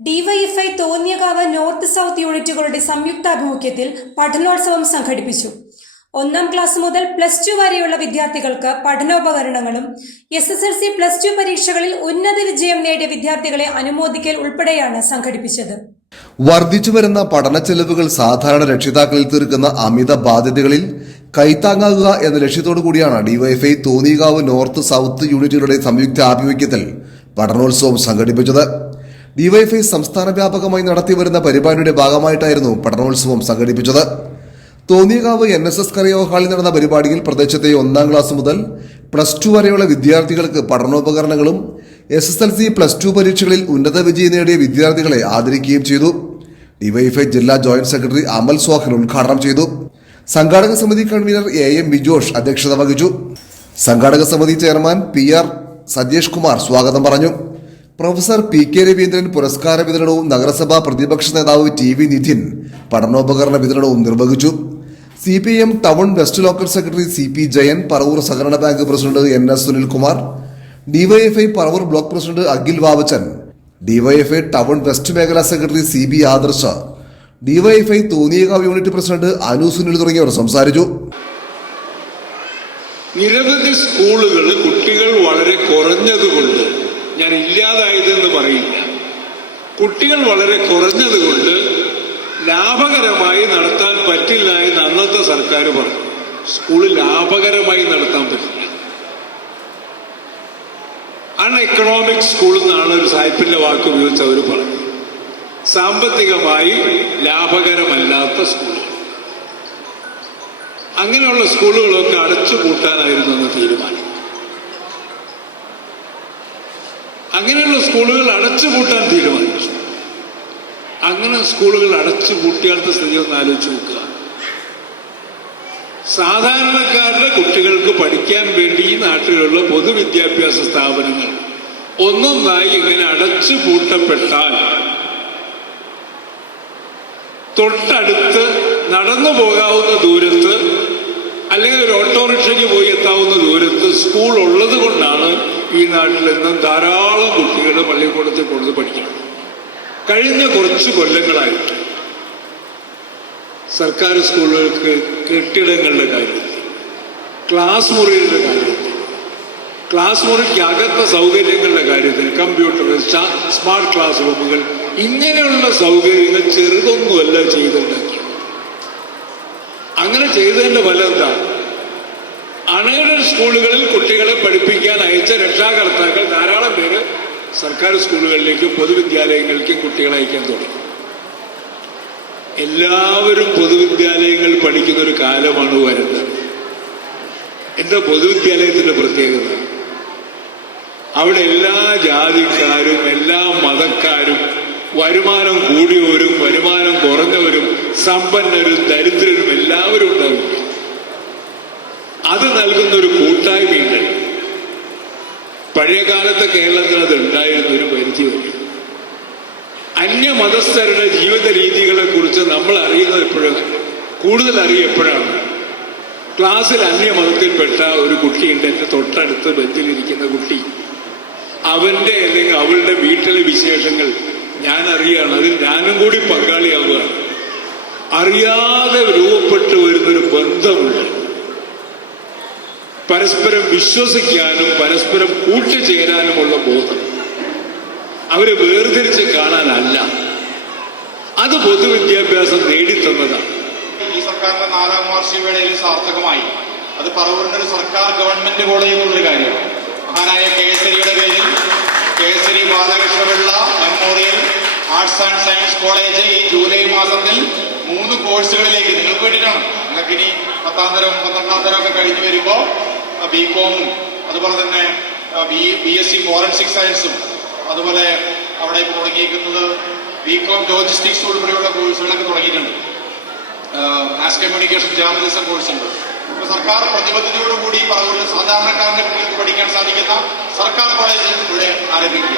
DYFI Thonniyakavu north south യൂണിറ്റുകളുടെ സംയുക്താഭിമുഖ്യത്തിൽ പഠനോത്സവം സംഘടിപ്പിച്ചു. ഒന്നാം ക്ലാസ് മുതൽ പ്ലസ് ടു വരെയുള്ള വിദ്യാർത്ഥികൾക്ക് പഠനോപകരണങ്ങളും S S L C plus two പരീക്ഷകളിൽ ഉന്നത വിജയം നേടിയ വിദ്യാർത്ഥികളെ അനുമോദിക്കൽ ഉൾപ്പെടെയാണ് സംഘടിപ്പിച്ചത്. വർദ്ധിച്ചു വരുന്ന പഠന ചെലവുകൾ സാധാരണ രക്ഷിതാക്കളിൽ തീർക്കുന്ന അമിത ബാധ്യതകളിൽ കൈത്താങ്ങാകുക എന്ന ലക്ഷ്യത്തോടു കൂടിയാണ് ഡിവൈഎഫ്ഐ തോന്നികാവ് നോർത്ത് സൗത്ത് യൂണിറ്റുകളുടെ സംയുക്ത ആഭിമുഖ്യത്തിൽ പഠനോത്സവം സംഘടിപ്പിച്ചത്. ഡിവൈഎഫ്ഐ സംസ്ഥാന വ്യാപകമായി നടത്തിവരുന്ന പരിപാടിയുടെ ഭാഗമായിട്ടായിരുന്നു പഠനോത്സവം സംഘടിപ്പിച്ചത്. തോന്നിയകാവ് എൻ എസ് എസ് കരയോ ഹാളിൽ നടന്ന പരിപാടിയിൽ പ്രദേശത്തെ ഒന്നാം ക്ലാസ് മുതൽ പ്ലസ് ടു വരെയുള്ള വിദ്യാർത്ഥികൾക്ക് പഠനോപകരണങ്ങളും S S L C plus two പരീക്ഷകളിൽ ഉന്നത വിജയം നേടിയ വിദ്യാർത്ഥികളെ ആദരിക്കുകയും ചെയ്തു. ഡിവൈഫൈ ജില്ലാ ജോയിന്റ് സെക്രട്ടറി അമൽ സ്വാഹിൻ ഉദ്ഘാടനം ചെയ്തു. സംഘാടക സമിതി കൺവീനർ എ എം ബിജോഷ് അധ്യക്ഷത വഹിച്ചു. സംഘാടക സമിതി chairman P R Satheesh Kumar സ്വാഗതം പറഞ്ഞു. പ്രൊഫസർ പി കെ രവീന്ദ്രൻ പുരസ്കാര വിതരണവും നഗരസഭാ പ്രതിപക്ഷ നേതാവ് ടി വി നിധിൻ പഠനോപകരണ വിതരണവും നിർവഹിച്ചു. C P M town west local secretary C P Jayan Paravur സഹകരണ bank president N S Sunilkumar DYFI Paravur block president Akhil Vavachan DYFI town west മേഖലാ secretary C B Adarsh DYFI Thonniyakavu unit president Anu Sunil തുടങ്ങിയവർ സംസാരിച്ചു. നിരവധി സ്കൂളുകൾ കുട്ടികൾ വളരെ കുറഞ്ഞതുകൊണ്ട് ഞാൻ ഇല്ലാതായതെന്ന് പറയില്ല. കുട്ടികൾ വളരെ കുറഞ്ഞത് കൊണ്ട് ലാഭകരമായി നടത്താൻ പറ്റില്ല എന്ന് അന്നത്തെ സർക്കാർ പറഞ്ഞു. സ്കൂൾ ലാഭകരമായി നടത്താൻ പറ്റില്ല. അൺഎക്കണോമിക് സ്കൂൾ എന്നാണ് ഒരു സായിപ്പിന്റെ വാക്ക് ഉപയോഗിച്ച് അവർ പറഞ്ഞു സാമ്പത്തികമായി ലാഭകരമല്ലാത്ത സ്കൂൾ അങ്ങനെയുള്ള സ്കൂളുകളൊക്കെ അടച്ചു കൂട്ടാനായിരുന്നു തീരുമാനം. അങ്ങനെയുള്ള സ്കൂളുകൾ അടച്ചു പൂട്ടാൻ തീരുമാനിച്ചു. അങ്ങനെ സ്കൂളുകൾ അടച്ചു പൂട്ടിയാലത്തെ സ്ഥിതി ഒന്ന് ആലോചിച്ച് നോക്കുക. സാധാരണക്കാരുടെ കുട്ടികൾക്ക് പഠിക്കാൻ വേണ്ടി ഈ നാട്ടിലുള്ള പൊതുവിദ്യാഭ്യാസ സ്ഥാപനങ്ങൾ ഒന്നൊന്നായി ഇങ്ങനെ അടച്ചു പൂട്ടപ്പെട്ടാൽ തൊട്ടടുത്ത് നടന്നു പോകാവുന്ന ദൂരത്ത് അല്ലെങ്കിൽ ഒരു ഓട്ടോറിക്ഷയ്ക്ക് പോയി എത്താവുന്ന ദൂരത്ത് സ്കൂൾ ഉള്ളത് കൊണ്ടാണ് ഈ നാട്ടിൽ നിന്നും ധാരാളം കുട്ടികൾ പള്ളിക്കൂടത്തിൽ കൊടുത്ത് പഠിക്കണം. കഴിഞ്ഞ കുറച്ച് കൊല്ലങ്ങളായിട്ട് സർക്കാർ സ്കൂളുകൾക്ക് കെട്ടിടങ്ങളുടെ കാര്യത്തിൽ ക്ലാസ് മുറികളുടെ കാര്യത്തിൽ ക്ലാസ് മുറിക്ക് അകത്ത സൗകര്യങ്ങളുടെ കാര്യത്തിൽ കമ്പ്യൂട്ടർ സ്മാർട്ട് ക്ലാസ് റൂമുകൾ ഇങ്ങനെയുള്ള സൗകര്യങ്ങൾ ചെറുതൊന്നുമല്ല ചെയ്തുണ്ടാക്കി അങ്ങനെ ചെയ്തതിന്റെ ഫലം എന്താ? അൺഎയ്ഡഡ് സ്കൂളുകളിൽ കുട്ടികളെ പഠിപ്പിക്കാൻ അയച്ച രക്ഷാകർത്താക്കൾ ധാരാളം പേര് സർക്കാർ സ്കൂളുകളിലേക്കും പൊതുവിദ്യാലയങ്ങളിലേക്കും കുട്ടികളെ അയക്കാൻ തുടങ്ങി. എല്ലാവരും പൊതുവിദ്യാലയങ്ങളിൽ പഠിക്കുന്ന ഒരു കാലമാണ് വരുന്നത്. എന്താ പൊതുവിദ്യാലയത്തിന്റെ പ്രത്യേകത? അവിടെ എല്ലാ ജാതിക്കാരും എല്ലാ മതക്കാരും വരുമാനം കൂടിയവരും വരുമാനം കുറഞ്ഞവരും സമ്പന്നരും ദരിദ്രരും എല്ലാവരും ഉണ്ടാവും അത് നൽകുന്ന ഒരു കൂട്ടായ്മയുണ്ട്. പഴയ കാലത്തെ കേരളത്തിൽ അത് ഉണ്ടായിരുന്ന ഒരു പരിധി അന്യമതസ്ഥരുടെ ജീവിത രീതികളെ കുറിച്ച് നമ്മൾ അറിയുന്നത് എപ്പോഴും കൂടുതൽ അറിയുക എപ്പോഴാണ്? ക്ലാസ്സിൽ അന്യമതത്തിൽപ്പെട്ട ഒരു കുട്ടിയുണ്ട് എന്റെ തൊട്ടടുത്ത് ബെഞ്ചിലിരിക്കുന്ന കുട്ടി. അവന്റെ അല്ലെങ്കിൽ അവളുടെ വീട്ടിലെ വിശേഷങ്ങൾ ഞാൻ അറിയാണ് അതിൽ ഞാനും കൂടി പങ്കാളിയാവുകയാണ്. അറിയാതെ രൂപപ്പെട്ടു ബന്ധമുണ്ട് പരസ്പരം വിശ്വസിക്കാനും പരസ്പരം കൂട്ടുചേരാനുമുള്ള ബോധം. അവരെ വേർതിരിച്ച് കാണാനല്ല. അത് പൊതുവിദ്യാഭ്യാസം നേടിത്തന്നതാണ്. ഈ സർക്കാരിന്റെ നാലാം വാർഷിക വേളയിൽ സാർത്ഥകമായി അത് പറവൂരിന്റെ ഒരു സർക്കാർ ഗവൺമെന്റ് കോളേജ് എന്നുള്ളൊരു കാര്യമാണ്. മഹാനായ കേസരിയുടെ പേരിൽ Kesari Balakrishnapillai memorial arts and science college ഈ ജൂലൈ മാസത്തിൽ മൂന്ന് കോഴ്സുകളിലേക്ക് നിങ്ങൾക്ക് വേണ്ടിയിട്ടാണ്. നിങ്ങൾക്ക് ഇനി പത്താം തരം പന്ത്രണ്ടാം തരം ഒക്കെ കഴിഞ്ഞ് വരുമ്പോൾ ബി കോമും അതുപോലെ തന്നെ B B S C forensic സയൻസും അതുപോലെ അവിടെ ഇപ്പോൾ തുടങ്ങിയിരിക്കുന്നത് ബി കോം ലോജിസ്റ്റിക്സ് ഉൾപ്പെടെയുള്ള കോഴ്സുകളൊക്കെ തുടങ്ങിയിട്ടുണ്ട്. മാസ് കമ്മ്യൂണിക്കേഷൻ ജേർണലിസം കോഴ്സ് ഉണ്ട് ഇപ്പൊ സർക്കാർ പ്രതിബദ്ധതയോടുകൂടി പറവൂരിൽ സാധാരണക്കാരന്റെ കുട്ടികൾക്ക് പഠിക്കാൻ സാധിക്കുന്ന സർക്കാർ കോളേജ് ഇവിടെ ആരംഭിക്കുക.